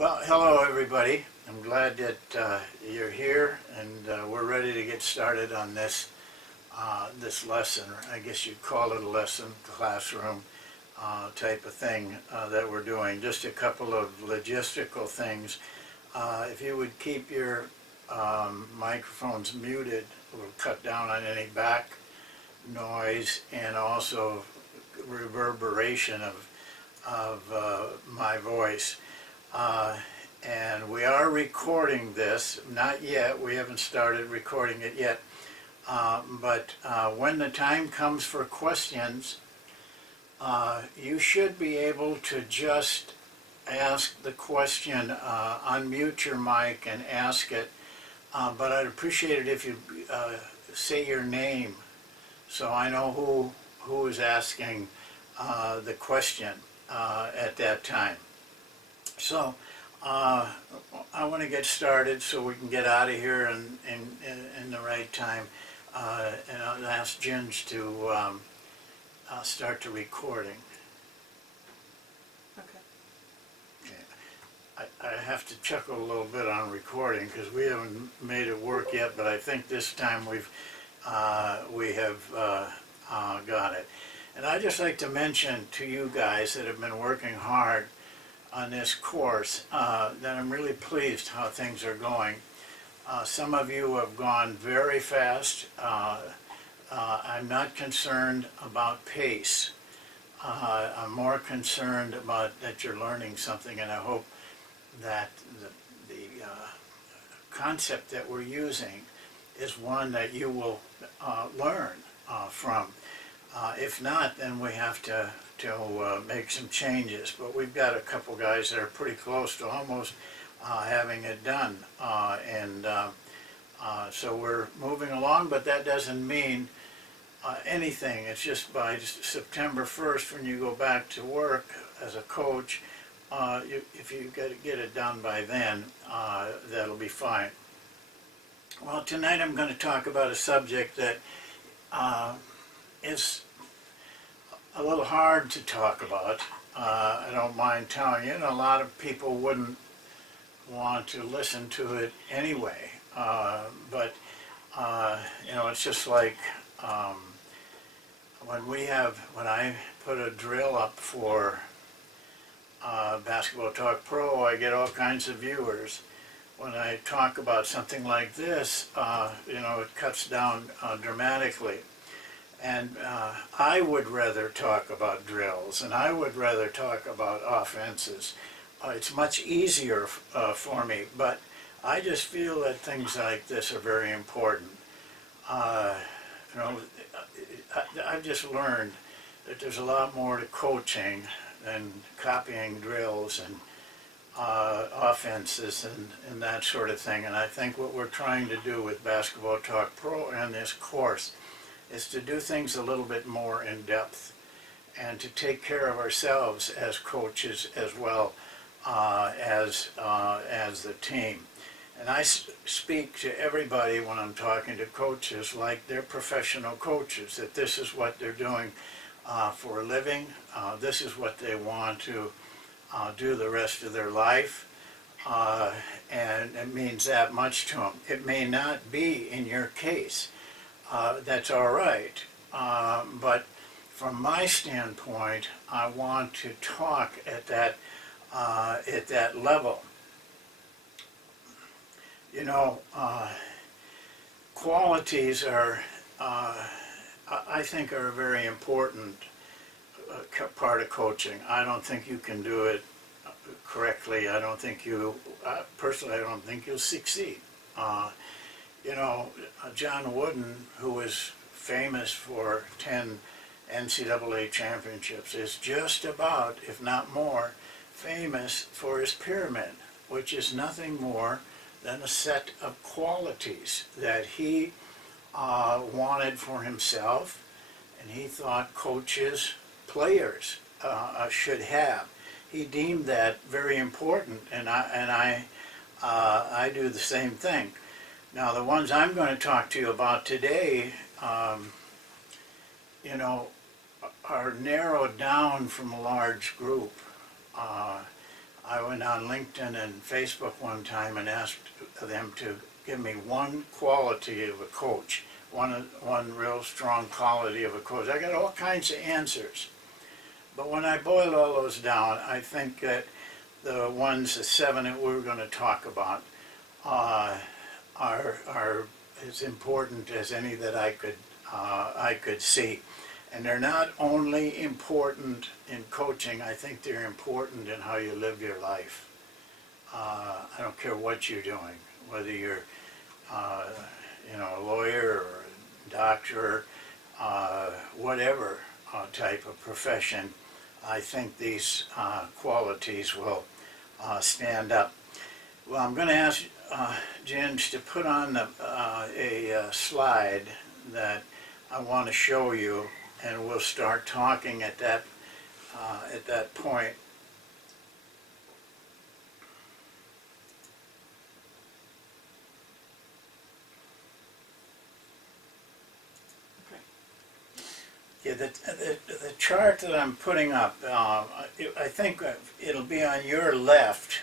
Well, hello everybody. I'm glad that you're here, and we're ready to get started on this lesson. Or I guess you'd call it a lesson, classroom type of thing that we're doing. Just a couple of logistical things. If you would keep your microphones muted, we'll cut down on any back noise and also reverberation of my voice. And we are recording this, not yet, we haven't started recording it yet, but when the time comes for questions, you should be able to just ask the question, unmute your mic and ask it, but I'd appreciate it if you say your name so I know who is asking the question at that time. So I want to get started so we can get out of here in the right time, and I'll ask Ginge to start the recording. Okay. I have to chuckle a little bit on recording because we haven't made it work yet, but I think this time we have got it. And I'd just like to mention to you guys that have been working hard on this course that I'm really pleased how things are going. Some of you have gone very fast. I'm not concerned about pace. I'm more concerned about that you're learning something, and I hope that the concept that we're using is one that you will learn from. If not, then we have to make some changes. But we've got a couple guys that are pretty close to almost having it done. So we're moving along, but that doesn't mean anything. It's just by September 1st, when you go back to work as a coach, if you get it done by then, that'll be fine. Well, tonight I'm going to talk about a subject that is a little hard to talk about. I don't mind telling you, and a lot of people wouldn't want to listen to it anyway. But you know, it's just like when I put a drill up for Basketball Talk Pro, I get all kinds of viewers. When I talk about something like this, you know, it cuts down dramatically. And I would rather talk about drills, and I would rather talk about offenses. It's much easier for me, but I just feel that things like this are very important. You know, I've just learned that there's a lot more to coaching than copying drills and offenses and that sort of thing. And I think what we're trying to do with Basketball Talk Pro and this course is to do things a little bit more in depth and to take care of ourselves as coaches as well as the team. And I speak to everybody when I'm talking to coaches like they're professional coaches, that this is what they're doing for a living. This is what they want to do the rest of their life. And it means that much to them. It may not be in your case. That's all right. But from my standpoint, I want to talk at that level. You know, qualities are, I think, are a very important part of coaching. I don't think you can do it correctly. I don't think you, personally, I don't think you'll succeed. You know, John Wooden, who was famous for 10 NCAA championships, is just about, if not more, famous for his pyramid, which is nothing more than a set of qualities that he wanted for himself, and he thought coaches, players should have. He deemed that very important, and I do the same thing. Now, the ones I'm going to talk to you about today, you know, are narrowed down from a large group. I went on LinkedIn and Facebook one time and asked them to give me one quality of a coach, one real strong quality of a coach. I got all kinds of answers. But when I boil all those down, I think that the seven that we're going to talk about are as important as any that I could see. And they're not only important in coaching, I think they're important in how you live your life. I don't care what you're doing, whether you're a lawyer or a doctor, whatever type of profession. I think these qualities will stand up. Well, I'm going to ask Ginge to put on a slide that I want to show you, and we'll start talking at that point. Yeah, the chart that I'm putting up, I think it'll be on your left.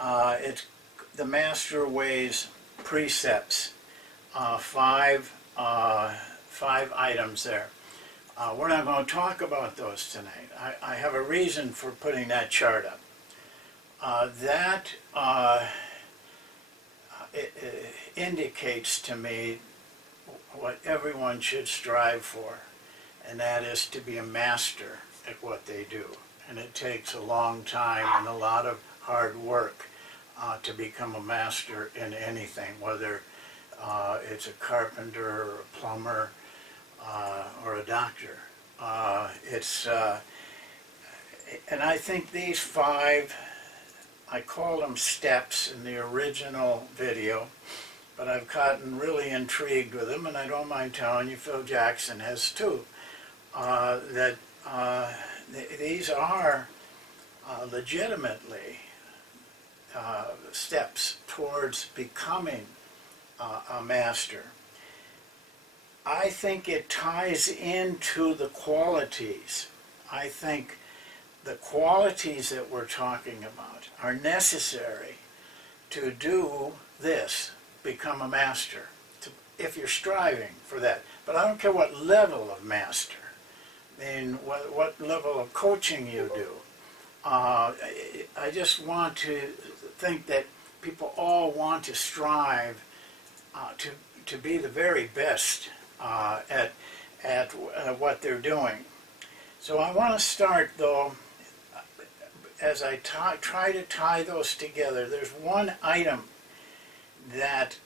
It's the Master Ways precepts, five items there. We're not going to talk about those tonight. I have a reason for putting that chart up. It indicates to me what everyone should strive for, and that is to be a master at what they do. And it takes a long time and a lot of hard work to become a master in anything, whether it's a carpenter or a plumber or a doctor. And I think these five, I call them steps in the original video, but I've gotten really intrigued with them, and I don't mind telling you, Phil Jackson has too, that these are legitimately steps towards becoming a master. I think it ties into the qualities. I think the qualities that we're talking about are necessary to do this, become a master, if you're striving for that. But I don't care what level of master, I mean, what level of coaching you do. I just want to think that people all want to strive to be the very best at what they're doing. So I want to start, though, as I try to tie those together. There's one item that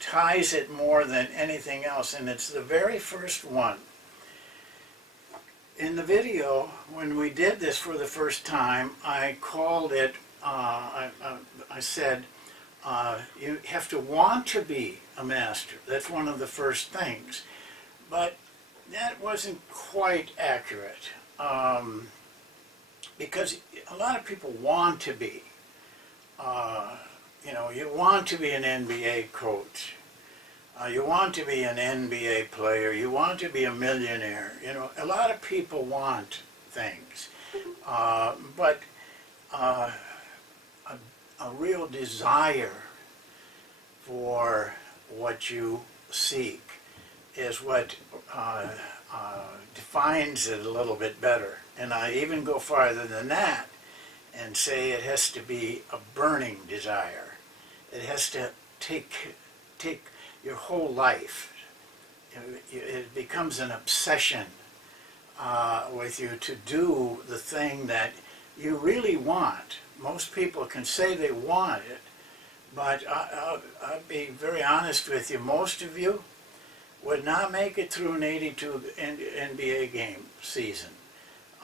ties it more than anything else, and it's the very first one. In the video, when we did this for the first time, I called it, I said, you have to want to be a master. That's one of the first things. But that wasn't quite accurate, because a lot of people want to be. You want to be an NBA coach. You want to be an NBA player. You want to be a millionaire. A lot of people want things. But a real desire for what you seek is what defines it a little bit better. And I even go farther than that and say it has to be a burning desire. It has to take your whole life. It becomes an obsession with you to do the thing that you really want. Most people can say they want it, but I'll be very honest with you. Most of you would not make it through an 82 NBA game season.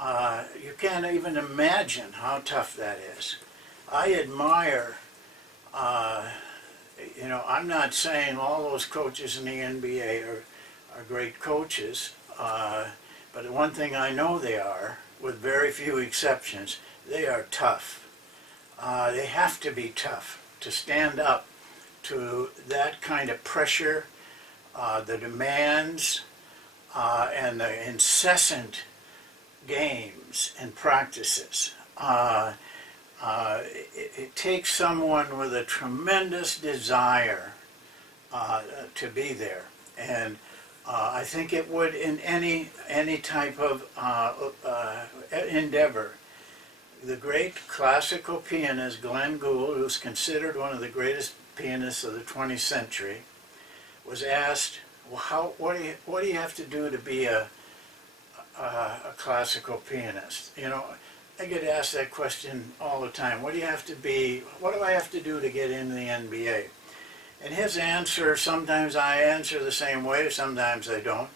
You can't even imagine how tough that is. I admire, I'm not saying all those coaches in the NBA are great coaches, but one thing I know they are, with very few exceptions, they are tough. They have to be tough to stand up to that kind of pressure, the demands, and the incessant games and practices. it takes someone with a tremendous desire to be there. And I think it would in any type of endeavor. The great classical pianist Glenn Gould, who's considered one of the greatest pianists of the 20th century, was asked, well, what do you have to do to be a classical pianist? You know, I get asked that question all the time. What do you have to be? What do I have to do to get into the NBA? And his answer, sometimes I answer the same way, sometimes I don't,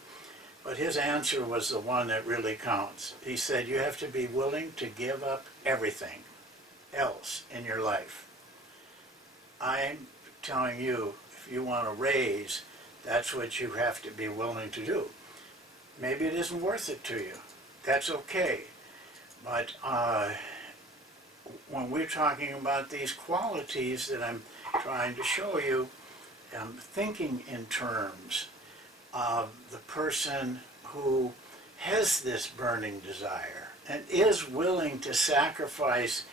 but his answer was the one that really counts. He said, you have to be willing to give up everything else in your life. I'm telling you, if you want to raise, that's what you have to be willing to do. Maybe it isn't worth it to you. That's okay. But when we're talking about these qualities that I'm trying to show you, I'm thinking in terms of the person who has this burning desire and is willing to sacrifice.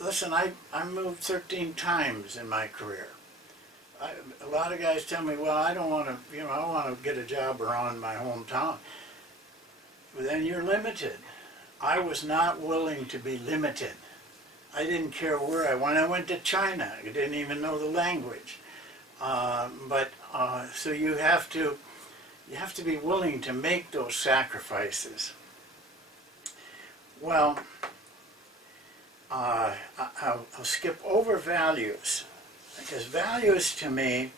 Listen, I moved 13 times in my career. A lot of guys tell me, well, I don't want to, I want to get a job around my hometown. But then you're limited. I was not willing to be limited. I didn't care where I went. I went to China. I didn't even know the language. So you have to be willing to make those sacrifices. Well, I'll skip over values, because values to me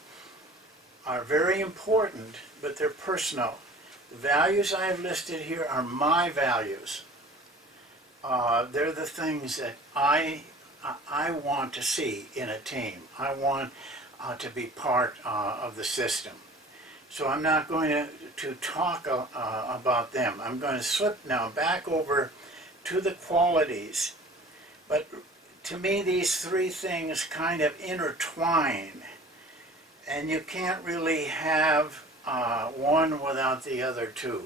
are very important, but they're personal. The values I have listed here are my values. They're the things that I want to see in a team. I want to be part of the system. So I'm not going to talk about them. I'm going to slip now back over to the qualities. But to me, these three things kind of intertwine. And you can't really have one without the other two.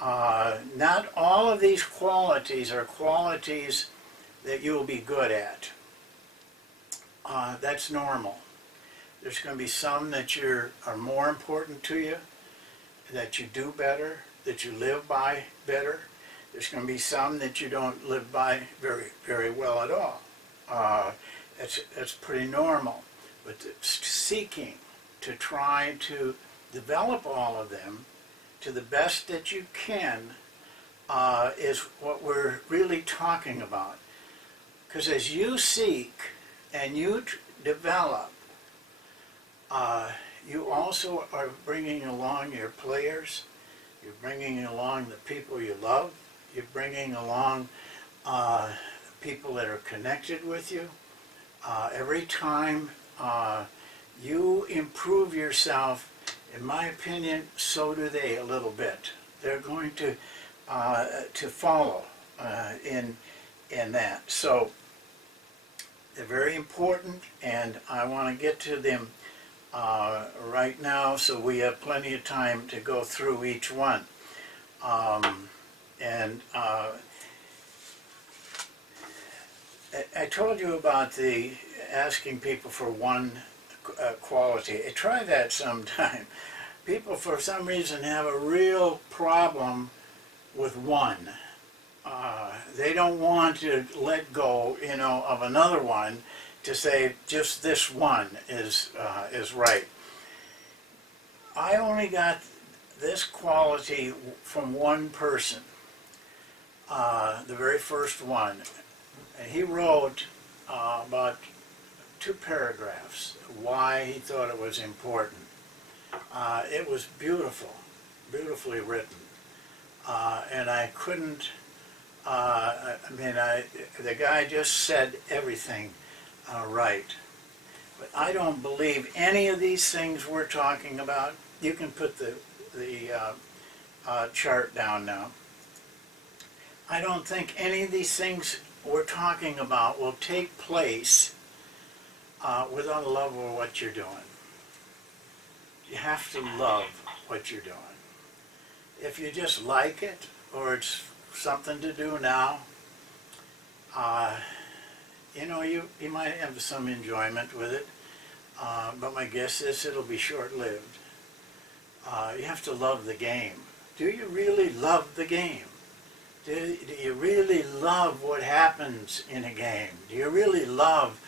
Not all of these qualities are qualities that you'll be good at. That's normal. There's going to be some that are more important to you, that you do better, that you live by better. There's going to be some that you don't live by very, very well at all. That's pretty normal. But seeking to try to develop all of them to the best that you can is what we're really talking about. Because as you seek and you develop, you also are bringing along your players, you're bringing along the people you love, you're bringing along people that are connected with you. Every time you improve yourself, in my opinion, so do they a little bit. They're going to follow in that. So they're very important, and I want to get to them right now, so we have plenty of time to go through each one. I told you about the asking people for one quality. Try that sometime. People, for some reason, have a real problem with one. They don't want to let go, of another one to say just this one is right. I only got this quality from one person, the very first one. And he wrote about 2 paragraphs why he thought it was important. It was beautiful, beautifully written. And I couldn't, the guy just said everything right. But I don't believe any of these things we're talking about. You can put the chart down now. I don't think any of these things we're talking about will take place without a love of what you're doing. You have to love what you're doing. If you just like it, or it's something to do now, know, you might have some enjoyment with it, but my guess is it'll be short-lived. You have to love the game. Do you really love the game? Do you really love what happens in a game? Do you really love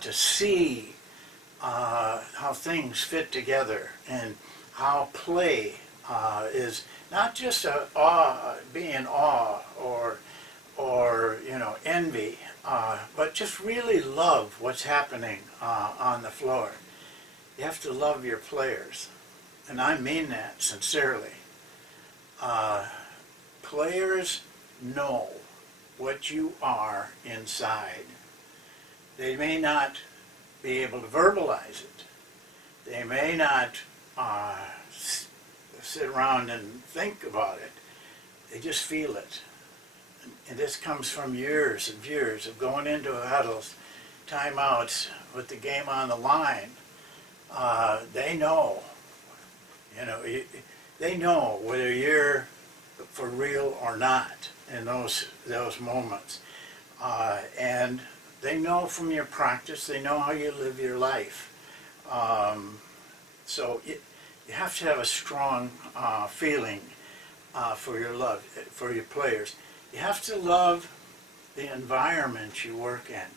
to see how things fit together and how play is not just be in awe or you know, envy, but just really love what's happening on the floor. You have to love your players, and I mean that sincerely. Players know what you are inside. They may not be able to verbalize it. They may not sit around and think about it. They just feel it. And this comes from years and years of going into huddles, timeouts, with the game on the line. They know, you know, they know whether you're for real or not in those moments. And they know from your practice, they know how you live your life. So you have to have a strong feeling for your love, for your players. You have to love the environment you work in.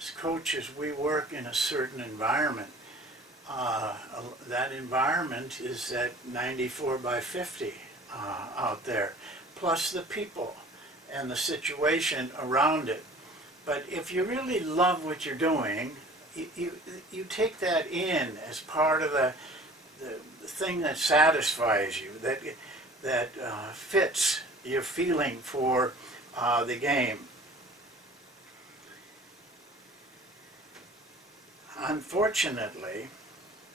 As coaches, we work in a certain environment. That environment is that 94 by 50 out there, plus the people and the situation around it. But if you really love what you're doing, you take that in as part of the thing that satisfies you, that fits your feeling for the game. Unfortunately,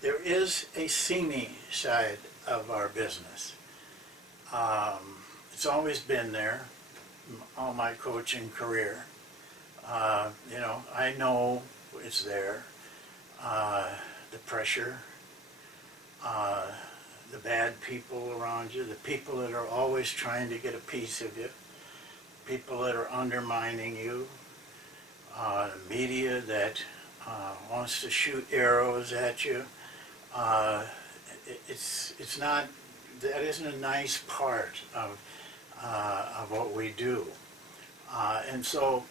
there is a seamy side of our business. It's always been there, all my coaching career. You know, I know it's there. The pressure, the bad people around you, the people that are always trying to get a piece of you, people that are undermining you, the media that wants to shoot arrows at you. It's not, that isn't a nice part of what we do. And so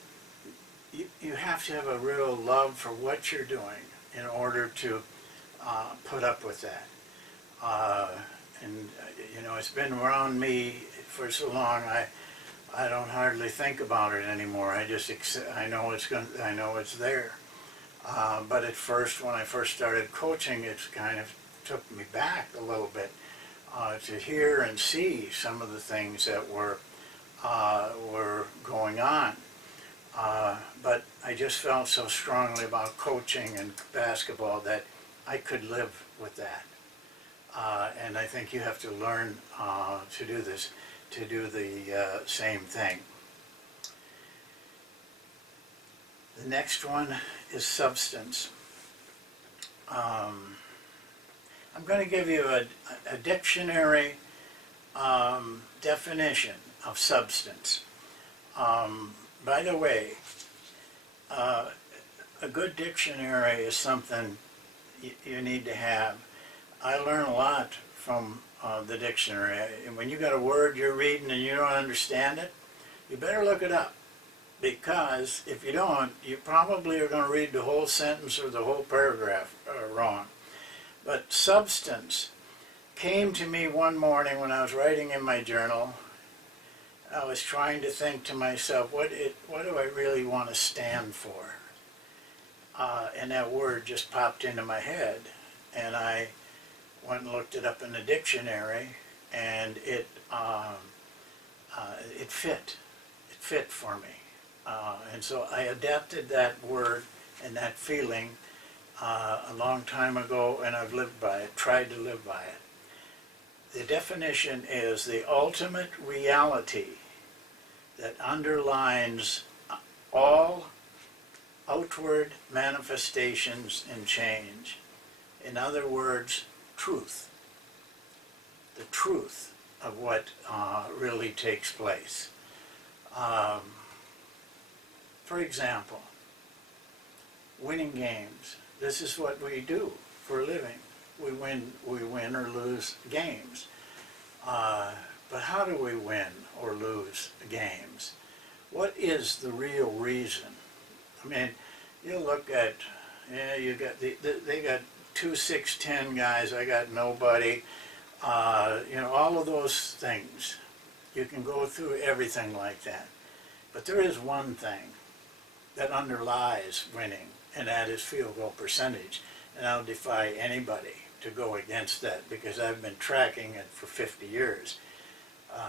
you have to have a real love for what you're doing in order to put up with that. And you know, it's been around me for so long, I don't hardly think about it anymore. I just I know it's there. But at first, when I first started coaching, it kind of took me back a little bit to hear and see some of the things that were going on. But I just felt so strongly about coaching and basketball that I could live with that. And I think you have to learn to do this, to do the same thing. The next one is substance. I'm going to give you a dictionary definition of substance. By the way, a good dictionary is something you need to have. I learn a lot from the dictionary. And when you got a word you're reading and you don't understand it, you better look it up. Because if you don't, you probably are going to read the whole sentence or the whole paragraph wrong. But substance came to me one morning when I was writing in my journal. I was trying to think to myself, what do I really want to stand for? And that word just popped into my head. And I went and looked it up in the dictionary, and it fit. It fit for me. And so I adapted that word and that feeling a long time ago, and I've lived by it, tried to live by it. The definition is the ultimate reality that underlines all outward manifestations and change. In other words, truth. The truth of what really takes place. For example, winning games. This is what we do for a living. We win or lose games. But how do we win or lose games? What is the real reason? I mean, you look at, yeah, you got they got 2 6'10" guys. I got nobody. You know, all of those things. You can go through everything like that. But there is one thing that underlies winning, and that is field goal percentage. And I'll defy anybody to go against that, because I've been tracking it for 50 years.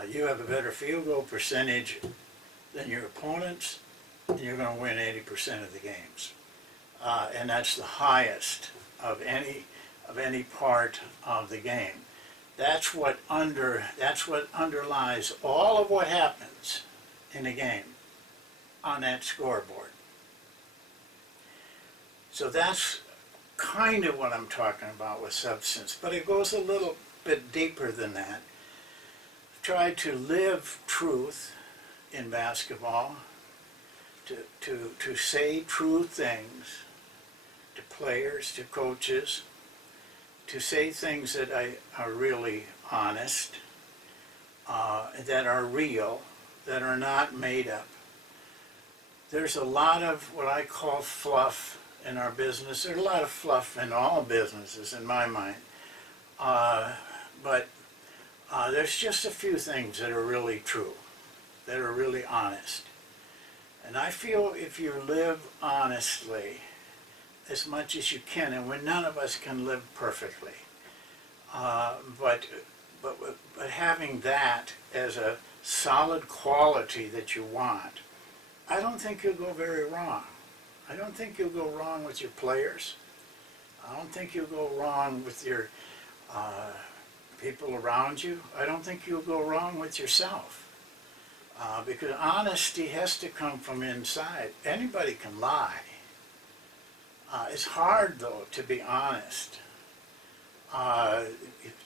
You have a better field goal percentage than your opponents, and you're going to win 80% of the games. And that's the highest of any part of the game. That's what underlies all of what happens in a game on that scoreboard. So that's kind of what I'm talking about with substance, but it goes a little bit deeper than that. Try to live truth in basketball, to say true things to players, to coaches, to say things that are really honest, that are real, that are not made up. There's a lot of what I call fluff in our business. There's a lot of fluff in all businesses, in my mind. But there's just a few things that are really true, that are really honest. And I feel if you live honestly as much as you can, and when none of us can live perfectly, but having that as a solid quality that you want, I don't think you'll go very wrong. I don't think you'll go wrong with your players. I don't think you'll go wrong with your people around you. I don't think you'll go wrong with yourself. Because honesty has to come from inside. Anybody can lie. It's hard, though, to be honest.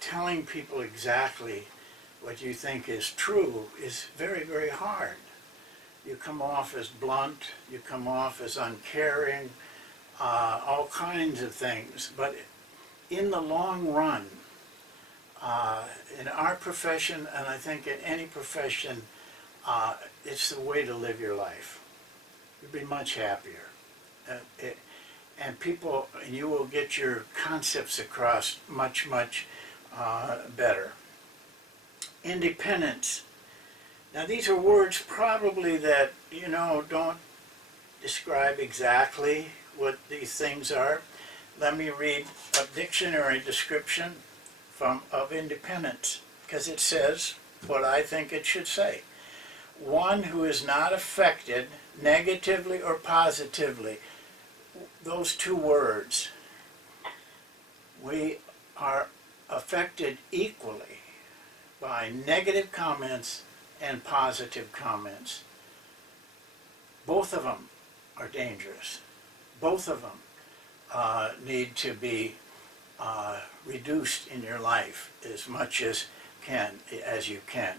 Telling people exactly what you think is true is very, very hard. You come off as blunt, you come off as uncaring, all kinds of things. But in the long run, in our profession, and I think in any profession, it's the way to live your life. You'll be much happier. And people, and you will get your concepts across much, much better. Independence. Now these are words probably that, you know, don't describe exactly what these things are. Let me read a dictionary description of independence, because it says what I think it should say. One who is not affected negatively or positively. Those two words, we are affected equally by negative comments and positive comments. Both of them are dangerous. Both of them need to be reduced in your life as much as you can.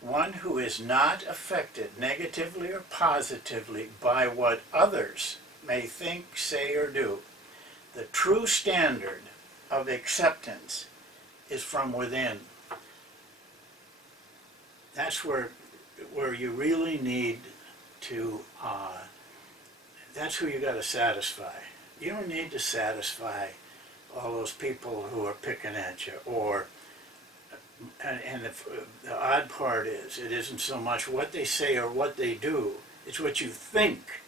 One who is not affected negatively or positively by what others may think, say, or do. The true standard of acceptance is from within. That's where you really need to, that's who you got to satisfy. You don't need to satisfy all those people who are picking at you, or and the odd part is, it isn't so much what they say or what they do, it's what you think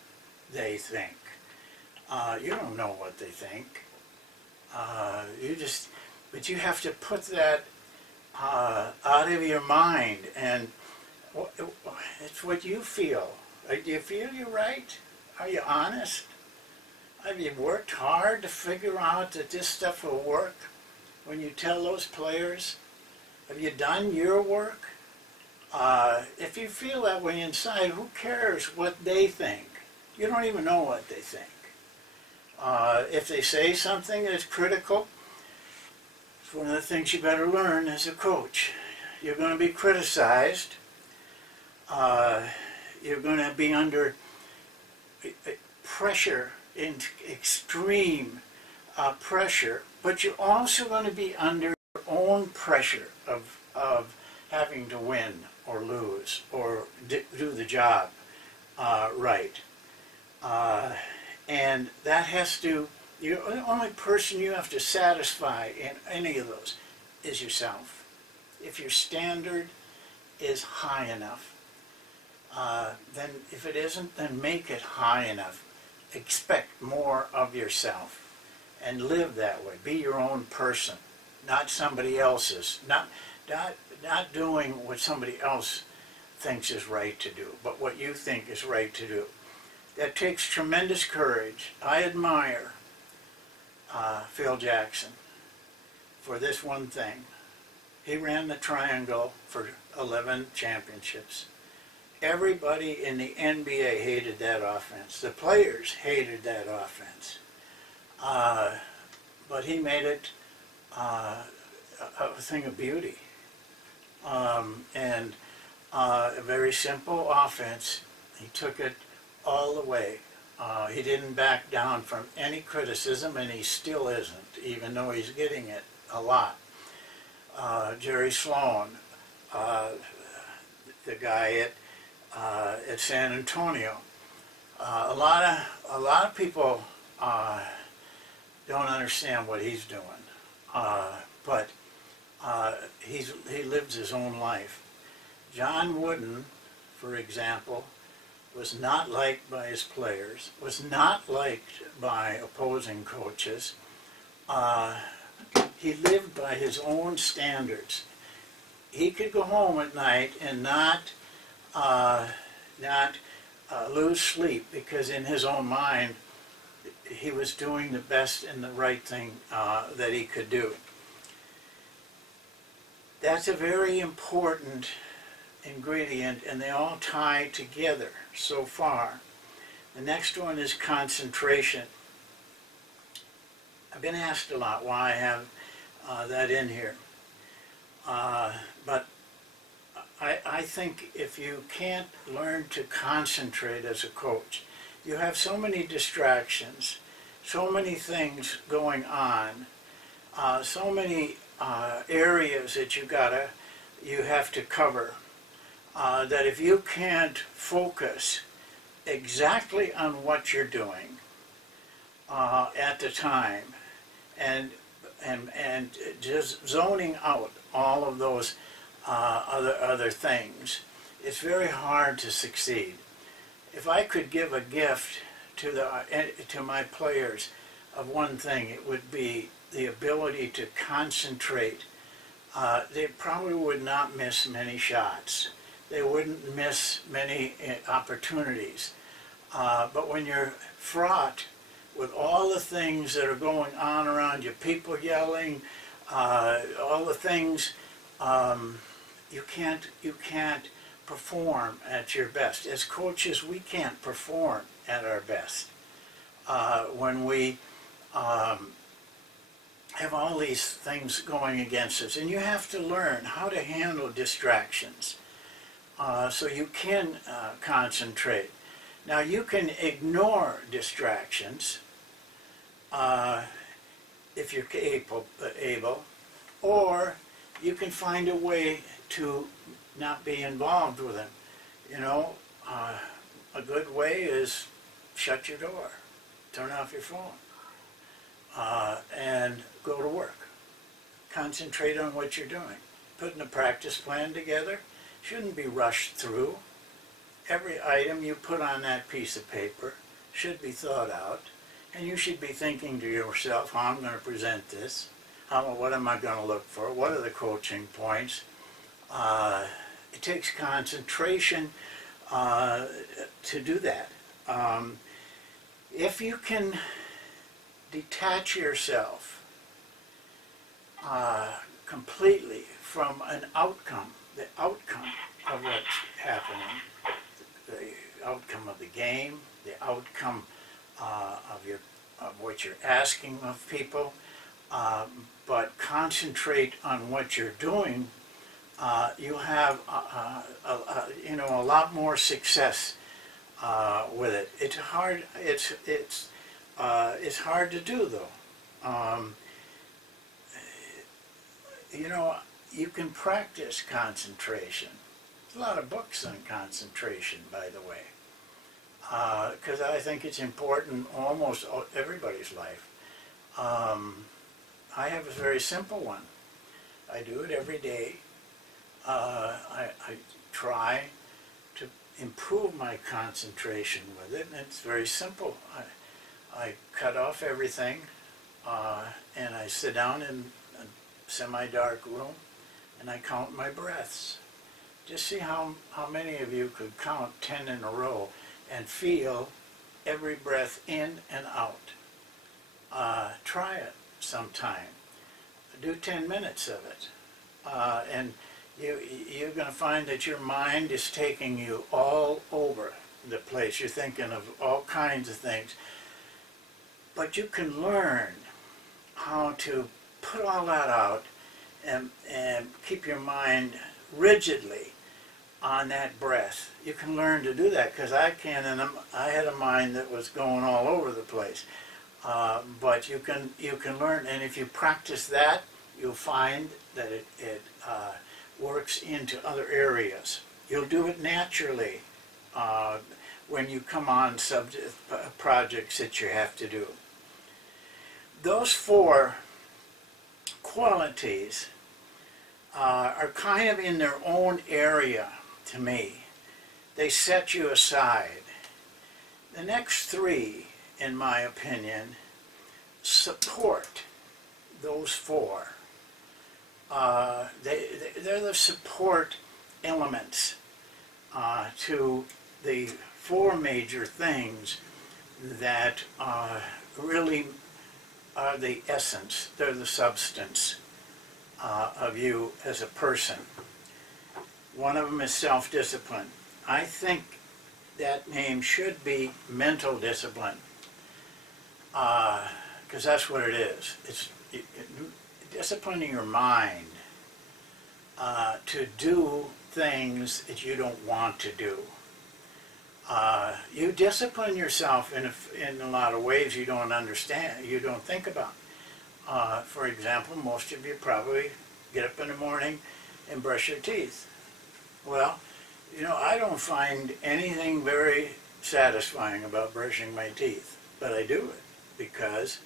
they think. You don't know what they think. But you have to put that out of your mind, and it's what you feel. Do you feel you're right? Are you honest? Have you worked hard to figure out that this stuff will work when you tell those players? Have you done your work? If you feel that way inside, who cares what they think? You don't even know what they think. If they say something that's critical, it's one of the things you better learn as a coach. You're going to be criticized. You're going to be under pressure, in extreme pressure, but you're also going to be under your own pressure of having to win or lose or do the job right. And that has to, the only person you have to satisfy in any of those is yourself. If your standard is high enough, then if it isn't, then make it high enough. Expect more of yourself and live that way. Be your own person, not somebody else's. Not doing what somebody else thinks is right to do, but what you think is right to do. That takes tremendous courage. I admire Phil Jackson for this one thing. He ran the triangle for 11 championships. Everybody in the NBA hated that offense. The players hated that offense. But he made it a thing of beauty. And a very simple offense. He took it all the way. He didn't back down from any criticism, and he still isn't, even though he's getting it a lot. Jerry Sloan, the guy at San Antonio. A lot of people don't understand what he's doing, but he lives his own life. John Wooden, for example, was not liked by his players, was not liked by opposing coaches. He lived by his own standards. He could go home at night and not lose sleep, because in his own mind he was doing the best and the right thing that he could do. That's a very important ingredient, and they all tie together so far. The next one is concentration. I've been asked a lot why I have that in here. But I think if you can't learn to concentrate as a coach, you have so many distractions, so many things going on, so many areas that you have to cover, that if you can't focus exactly on what you're doing at the time, and just zoning out all of those other things, it's very hard to succeed. If I could give a gift to my players of one thing, it would be the ability to concentrate. They probably would not miss many shots. They wouldn't miss many opportunities. But when you're fraught with all the things that are going on around you, people yelling, all the things, you can't perform at your best. As coaches, we can't perform at our best when we have all these things going against us. And you have to learn how to handle distractions so you can concentrate. Now, you can ignore distractions if you're able, or you can find a way to not be involved with them. You know, a good way is shut your door, turn off your phone, and go to work. Concentrate on what you're doing. Putting a practice plan together shouldn't be rushed through. Every item you put on that piece of paper should be thought out, and you should be thinking to yourself, how I'm going to present this, what am I going to look for, what are the coaching points. It takes concentration to do that. If you can detach yourself completely from an outcome, the outcome of what's happening, the outcome of the game, the outcome of what you're asking of people, but concentrate on what you're doing, you'll have a lot more success with it. It's hard. It's hard to do though. You know, you can practice concentration. There's a lot of books on concentration, by the way, because I think it's important almost everybody's life. I have a very simple one. I do it every day. I try to improve my concentration with it, and it's very simple. I cut off everything, and I sit down in a semi-dark room, and I count my breaths. Just see how many of you could count 10 in a row and feel every breath in and out. Try it sometime. Do 10 minutes of it. And you're going to find that your mind is taking you all over the place. You're thinking of all kinds of things. But you can learn how to put all that out and keep your mind rigidly on that breath. You can learn to do that, because I can, and I had a mind that was going all over the place. But you can learn, and if you practice that, you'll find that it works into other areas. You'll do it naturally when you come on projects that you have to do. Those 4 qualities are kind of in their own area to me. They set you aside. The next 3, in my opinion, support those 4. They're the support elements to the 4 major things that really are the essence. They're the substance of you as a person. One of them is self-discipline. I think that name should be mental discipline, because that's what it is. It's disciplining your mind to do things that you don't want to do. You discipline yourself in a lot of ways you don't understand, you don't think about. For example, most of you probably get up in the morning and brush your teeth. Well, you know, I don't find anything very satisfying about brushing my teeth, but I do it because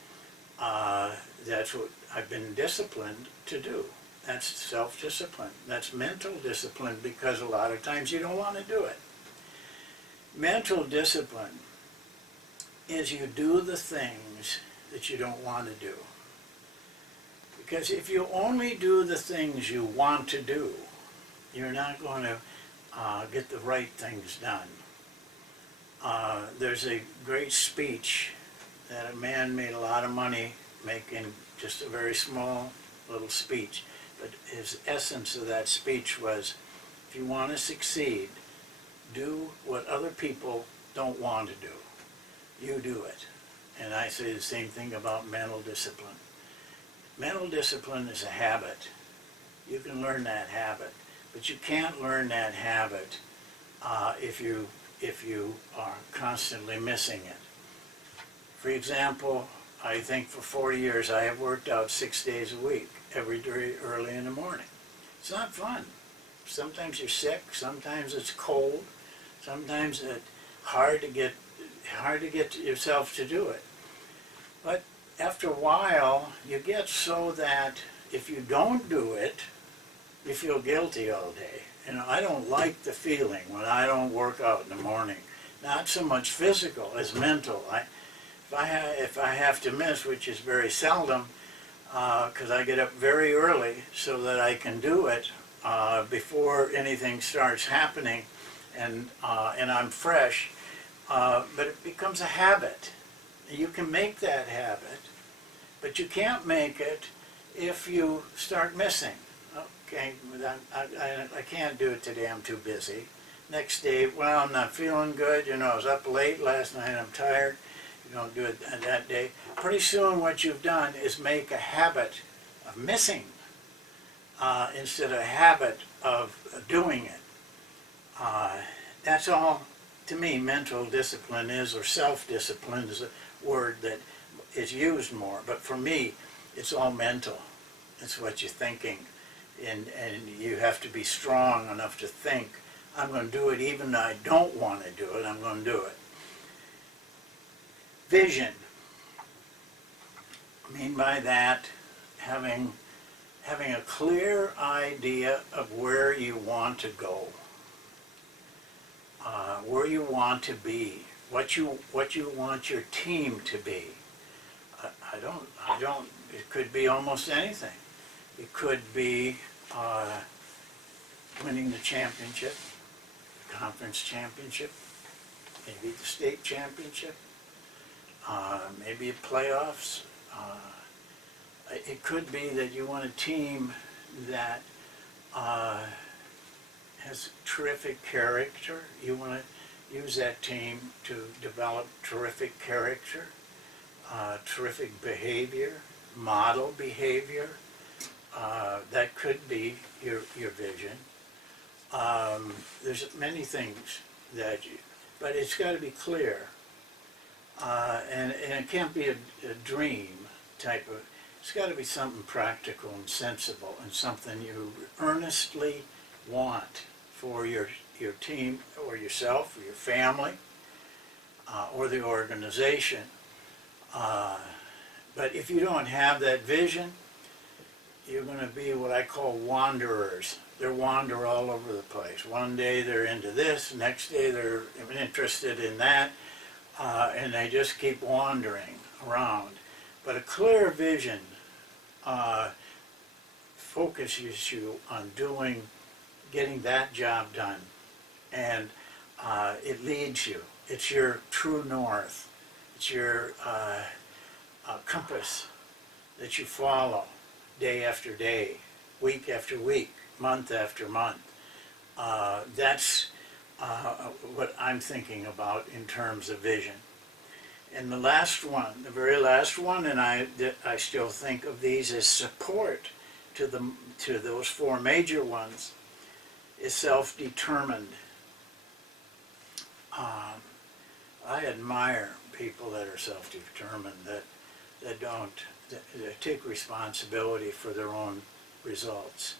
that's what I've been disciplined to do. That's self-discipline. That's mental discipline, because a lot of times you don't want to do it. Mental discipline is you do the things that you don't want to do. Because if you only do the things you want to do, you're not going to get the right things done. There's a great speech that a man made a lot of money making just a very small little speech. But his essence of that speech was, if you want to succeed, do what other people don't want to do. You do it. And I say the same thing about mental discipline. Mental discipline is a habit. You can learn that habit, but you can't learn that habit if you are constantly missing it. For example, I think for 40 years I have worked out 6 days a week, every day early in the morning. It's not fun. Sometimes you're sick, sometimes it's cold, sometimes it's hard to get yourself to do it. But after a while, you get so that if you don't do it, you feel guilty all day. You know, I don't like the feeling when I don't work out in the morning. Not so much physical as mental. If I have to miss, which is very seldom, because I get up very early so that I can do it before anything starts happening, and I'm fresh. But it becomes a habit. You can make that habit, but you can't make it if you start missing. Okay, I can't do it today, I'm too busy. Next day, well, I'm not feeling good, you know, I was up late last night, I'm tired. You don't do it that day. Pretty soon what you've done is make a habit of missing instead of a habit of doing it. That's all to me, mental discipline is, or self-discipline is a word that is used more, but for me, it's all mental. It's what you're thinking, and you have to be strong enough to think, I'm going to do it even though I don't want to do it, I'm going to do it. Vision. I mean by that, having a clear idea of where you want to go, where you want to be, what you want your team to be. I don't, it could be almost anything. It could be winning the championship, conference championship, maybe the state championship, maybe playoffs. It could be that you want a team that has terrific character. You want to use that team to develop terrific character, terrific behavior, model behavior. That could be your vision. There's many things that but it's got to be clear. And it can't be a dream type of, it's got to be something practical and sensible and something you earnestly want for your team or yourself or your family or the organization. But if you don't have that vision, you're going to be what I call wanderers. They wander all over the place. One day they're into this, next day they're interested in that, and they just keep wandering around. But a clear vision focuses you on getting that job done, and it leads you. It's your true north. It's your compass that you follow day after day, week after week, month after month. That's what I'm thinking about in terms of vision. And the last one, the very last one, and I still think of these as support to those four major ones, is self-determined. I admire people that are self-determined, that take responsibility for their own results.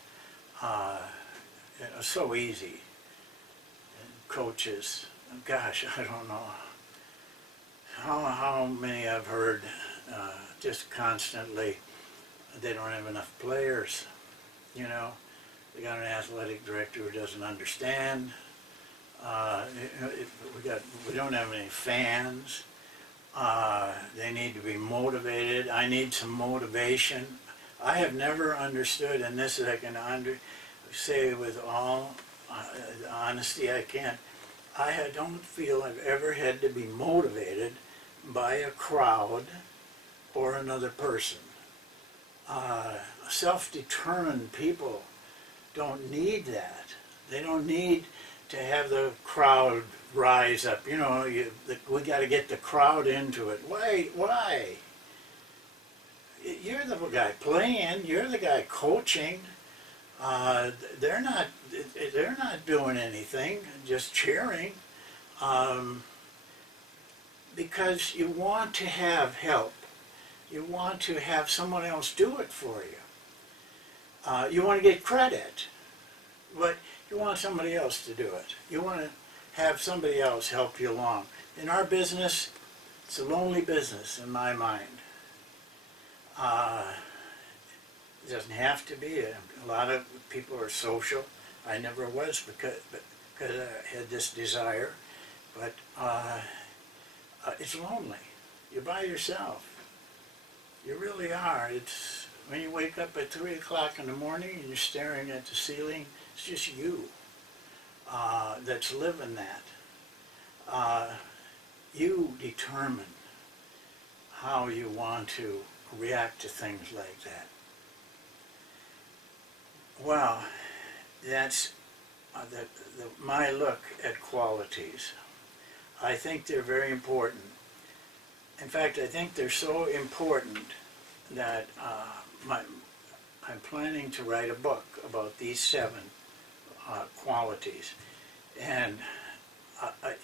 It's so easy. And coaches, gosh, I don't know how many I've heard just constantly, they don't have enough players, you know. They got an athletic director who doesn't understand. We don't have any fans. They need to be motivated. I need some motivation. I have never understood, and this I can say with all honesty, I don't feel I've ever had to be motivated by a crowd or another person. Self-determined people don't need that. They don't need to have the crowd rise up. You know, we got to get the crowd into it. Why? You're the guy playing. You're the guy coaching. They're not doing anything, just cheering, because you want to have help. You want to have someone else do it for you. You want to get credit, but you want somebody else to do it. You want to have somebody else help you along. In our business, it's a lonely business in my mind. It doesn't have to be. A lot of people are social. I never was because I had this desire, but it's lonely. You're by yourself. You really are. It's when you wake up at 3 o'clock in the morning and you're staring at the ceiling. It's just you that's living that. You determine how you want to react to things like that. Well, that's my look at qualities. I think they're very important. In fact, I think they're so important that I'm planning to write a book about these 7 qualities. And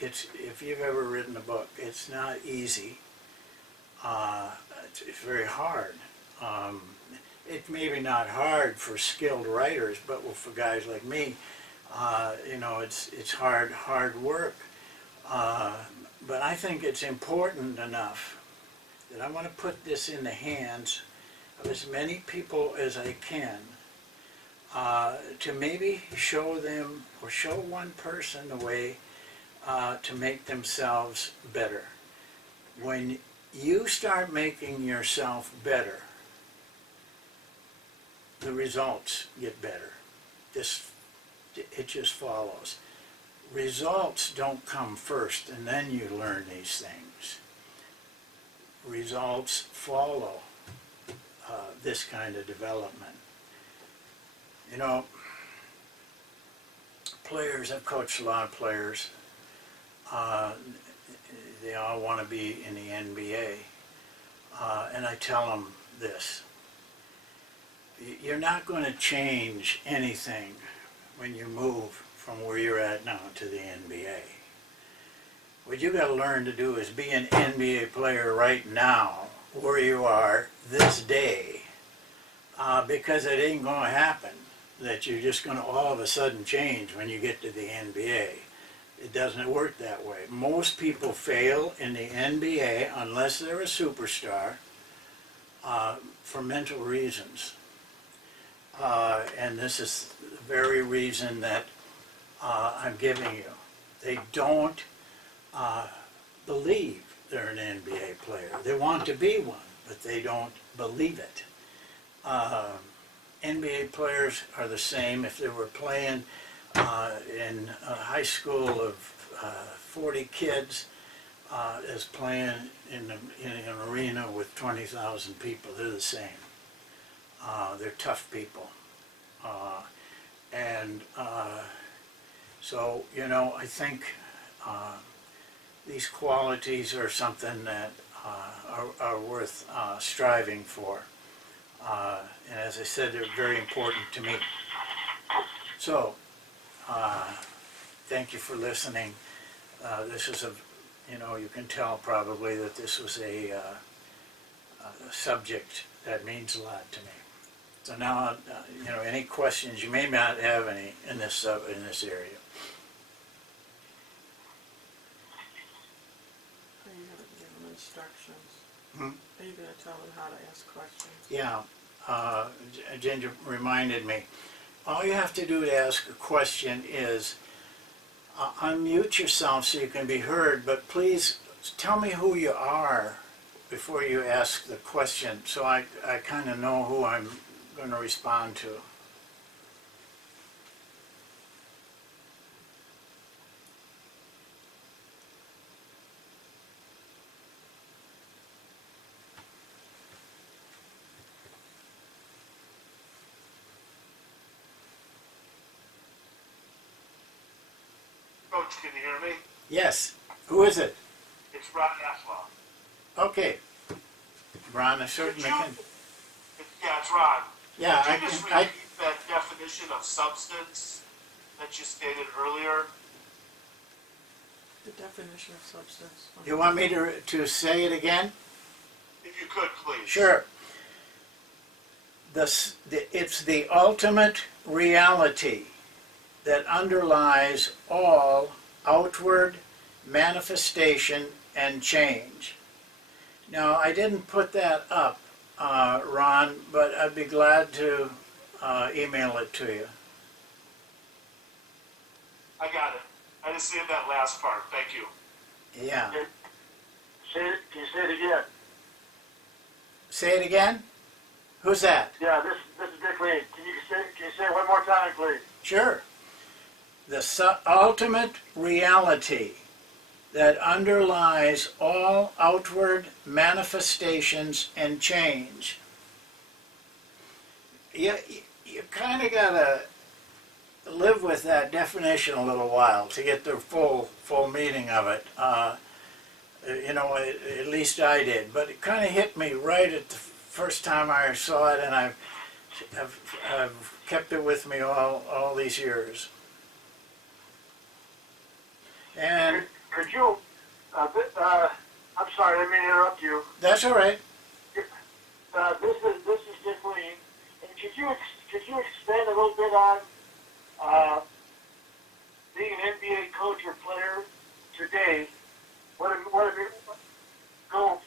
if you've ever written a book, it's not easy. It's very hard. It's maybe not hard for skilled writers, but for guys like me, you know, it's hard work. But I think it's important enough that I want to put this in the hands of as many people as I can, to maybe show them or show one person a way to make themselves better. When you start making yourself better, the results get better. It just follows. Results don't come first and then you learn these things. Results follow this kind of development. You know, players, I've coached a lot of players. They all want to be in the NBA. And I tell them this: you're not going to change anything when you move from where you're at now to the NBA. What you got to learn to do is be an NBA player right now, where you are this day, because it ain't going to happen that you're just going to all of a sudden change when you get to the NBA. It doesn't work that way. Most people fail in the NBA unless they're a superstar for mental reasons. And this is the very reason that I'm giving you. They don't believe they're an NBA player. They want to be one, but they don't believe it. NBA players are the same. If they were playing in a high school of 40 kids as playing in an arena with 20,000 people, they're the same. They're tough people. So, you know, I think these qualities are something that are worth striving for. And as I said, they're very important to me. So, thank you for listening. This is you know, you can tell probably that this was a subject that means a lot to me. So now, you know, any questions? You may not have any in this area. Are you going to give them instructions? Hmm? Are you going to tell them how to ask questions? Yeah, Ginger reminded me. All you have to do to ask a question is unmute yourself so you can be heard, but please tell me who you are before you ask the question, so I kind of know who I'm going to respond to. Coach, can you hear me? Yes. Who is it? It's Ron Asloff. Okay. Ron, I certainly can. Yeah, it's Ron. Yeah, Could I you just can. repeat that definition of substance that you stated earlier? The definition of substance. You want me to say it again? If you could, please. Sure. It's the ultimate reality that underlies all outward manifestation and change. Now, I didn't put that up, Ron, but I'd be glad to email it to you. I got it. I just see that last part. Thank you. Yeah. Can you say it again? Say it again? Who's that? Yeah, this is Dick Lee. Can you say it one more time, please? Sure. The ultimate reality that underlies all outward manifestations and change. You kind of got to live with that definition a little while to get the full meaning of it. You know, at least I did. But it kind of hit me right at the first time I saw it, and I've kept it with me all these years. And Could you, I'm sorry, I didn't mean to interrupt you. that's all right. This is Dick Lee. And could you expand a little bit on being an NBA coach or player today? What have you, go,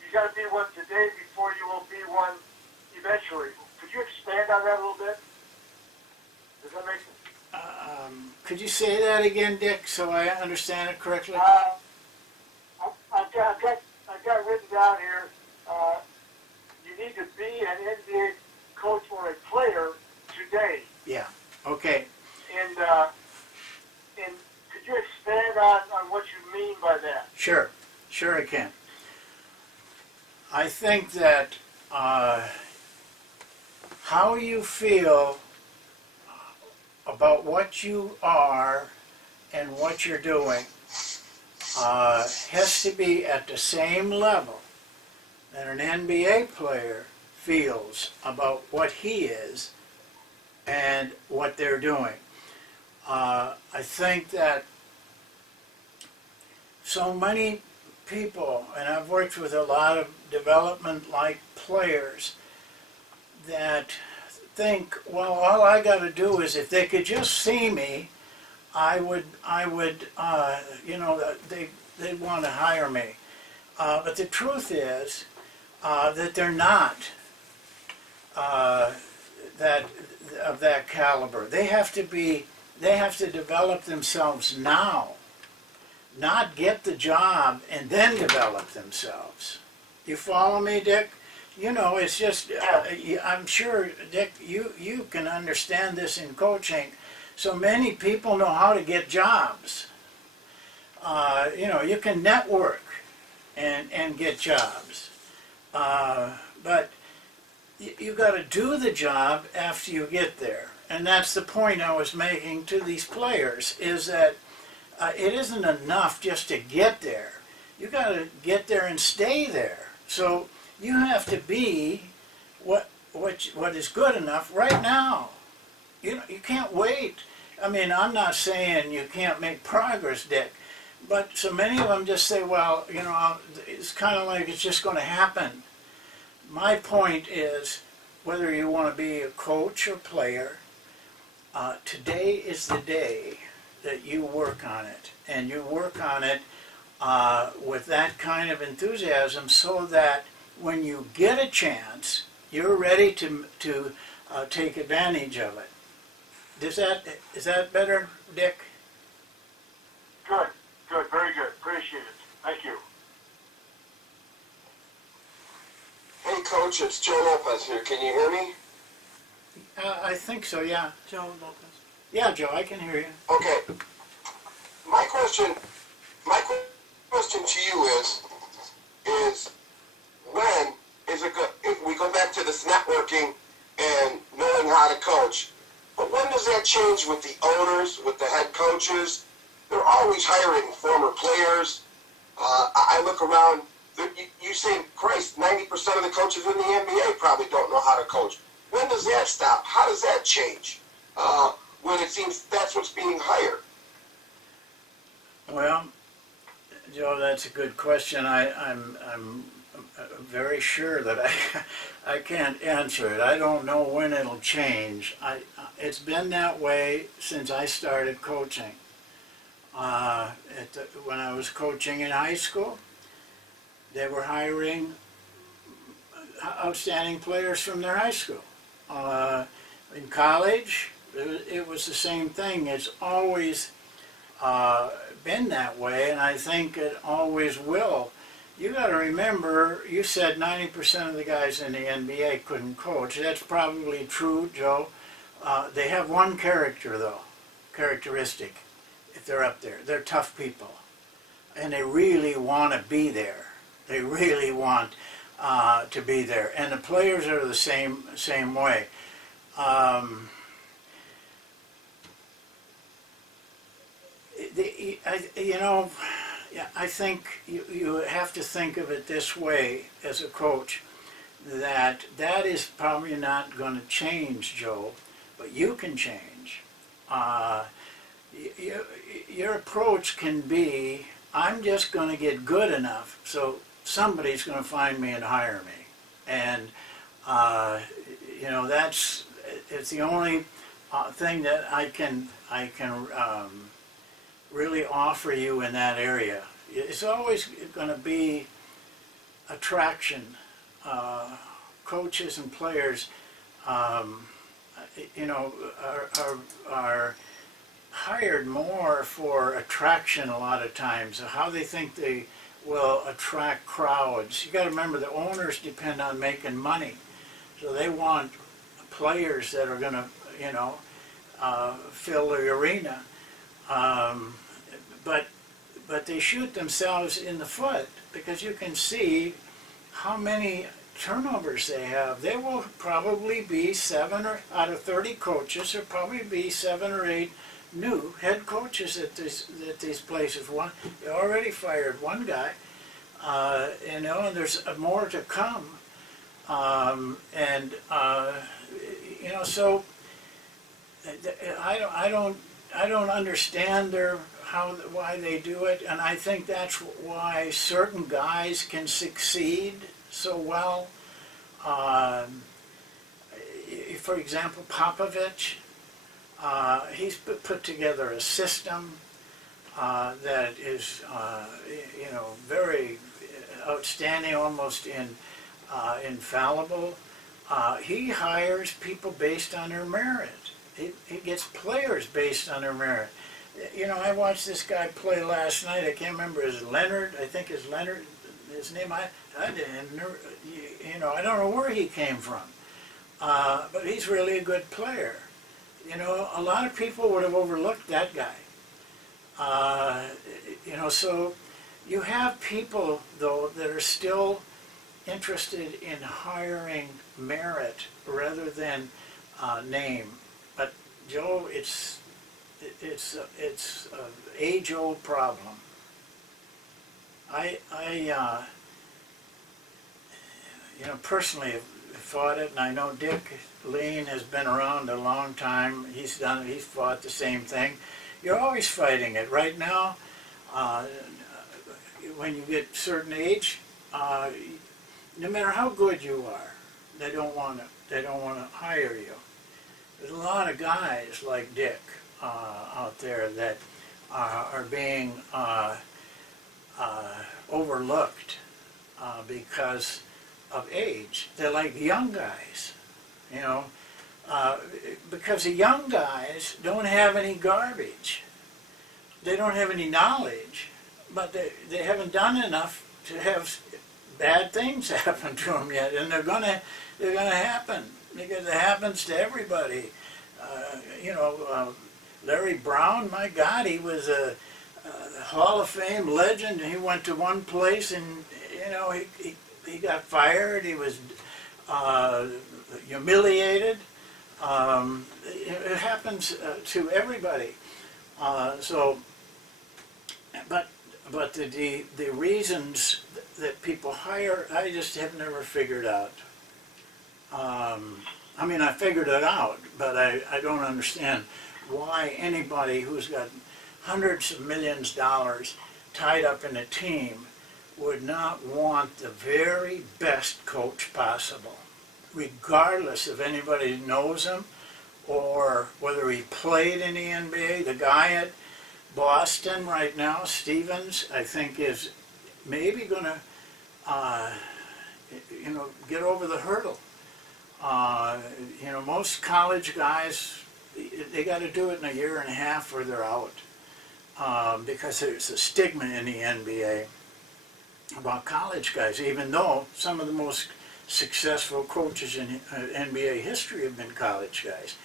you got to be one today before you will be one eventually. Could you expand on that a little bit? Does that make sense? Could you say that again, Dick, so I understand it correctly? I've got written down here, you need to be an NBA coach or a player today. Yeah. Okay. And could you expand on what you mean by that? Sure. Sure I can. I think that how you feel about what you are and what you're doing has to be at the same level that an NBA player feels about what he is and what they're doing. I think that so many people, and I've worked with a lot of development-like players, that think, well, all I got to do is if they could just see me, I would, you know, they'd want to hire me. But the truth is that they're not that of that caliber. They have to develop themselves now, not get the job and then develop themselves. You follow me, Dick? You know, it's just, I'm sure, Dick, you can understand this in coaching. So many people know how to get jobs. You know, you can network and get jobs. But you've got to do the job after you get there. And that's the point I was making to these players, is that it isn't enough just to get there. You've got to get there and stay there. So you have to be what is good enough right now. You know, you can't wait. I mean, I'm not saying you can't make progress, Dick, but so many of them just say, well, you know, it's kind of like it's just going to happen. My point is, whether you want to be a coach or player, today is the day that you work on it, and you work on it with that kind of enthusiasm, so that when you get a chance, you're ready to take advantage of it. Is that better, Dick? Good, very good. Appreciate it. Thank you. Hey, Coach, it's Joe Lopez here. Can you hear me? I think so, yeah. Joe Lopez. Yeah, Joe, I can hear you. Okay. My question to you is when is it good? If we go back to this networking and knowing how to coach, but when does that change with the owners, with the head coaches? They're always hiring former players. I look around. You say, Christ, 90% of the coaches in the NBA probably don't know how to coach. When does that stop? How does that change? When it seems that's what's being hired. Well, Joe, that's a good question. I'm very sure that I can't answer it. I don't know when it'll change. It's been that way since I started coaching. When I was coaching in high school, they were hiring outstanding players from their high school. In college, it was the same thing. It's always been that way, and I think it always will. You got to remember, you said 90% of the guys in the NBA couldn't coach. That's probably true, Joe. They have one characteristic, if they're up there. They're tough people, and they really want to be there. They really want to be there, and the players are the same way. I think you have to think of it this way as a coach, that is probably not going to change, Joe, but you can change. your approach can be, I'm just going to get good enough so somebody's going to find me and hire me. And, you know, it's the only thing that I can really offer you in that area. It's always going to be attraction. Coaches and players, you know, are hired more for attraction a lot of times, how they think they will attract crowds. You got to remember the owners depend on making money, so they want players that are going to, you know, fill the arena. But they shoot themselves in the foot, because you can see how many turnovers they have. There will probably be 7 or out of 30 coaches, there'll probably be 7 or 8 new head coaches at these places. They already fired one guy, you know, and there's more to come. You know, so I don't understand why they do it, and I think that's why certain guys can succeed so well. For example, Popovich. He's put together a system that is, you know, very outstanding, almost infallible. He hires people based on their merit. He gets players based on their merit. You know, I watched this guy play last night. I can't remember his Leonard. I think it's Leonard. His name. I didn't. You know, I don't know where he came from, but he's really a good player. You know, a lot of people would have overlooked that guy. You know, so you have people, though, that are still interested in hiring merit rather than name. But Joe, it's an age-old problem. You know, personally have fought it, and I know Dick Lean has been around a long time. He's fought the same thing. You're always fighting it. Right now, when you get a certain age, no matter how good you are, they don't want to hire you. There's a lot of guys like Dick out there that are being overlooked because of age. They're like young guys, you know, because the young guys don't have any garbage. They don't have any knowledge, but they haven't done enough to have bad things happen to them yet, and they're gonna happen, because it happens to everybody. You know, Larry Brown, my God, he was a Hall of Fame legend. He went to one place, and you know, he got fired. He was humiliated. It happens to everybody. But the reasons that people hire, I just have never figured out. I mean, I figured it out, but I don't understand why anybody who's got hundreds of millions of dollars tied up in a team would not want the very best coach possible, regardless if anybody knows him or whether he played in the NBA. The guy at Boston right now, Stevens, I think is maybe going to, you know, get over the hurdle. You know, most college guys, they got to do it in a year and a half or they're out, because there's a stigma in the NBA about college guys, even though some of the most successful coaches in NBA history have been college guys.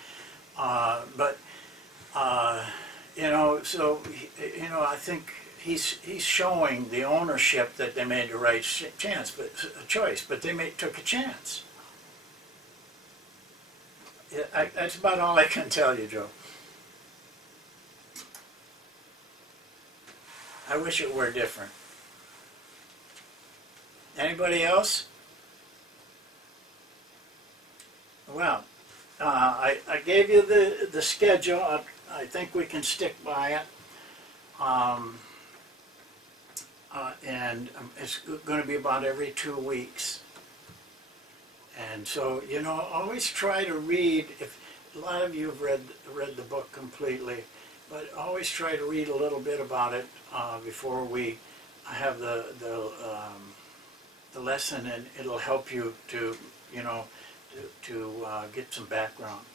You know, so, you know, I think he's showing the ownership that they made the right choice, but they took a chance. That's about all I can tell you, Joe. I wish it were different. Anybody else? Well, I gave you the schedule. I think we can stick by it. and it's going to be about every 2 weeks. And so, you know, always try to read, if a lot of you have read the book completely, but always try to read a little bit about it before we have the lesson, and it'll help you to, you know, to get some background.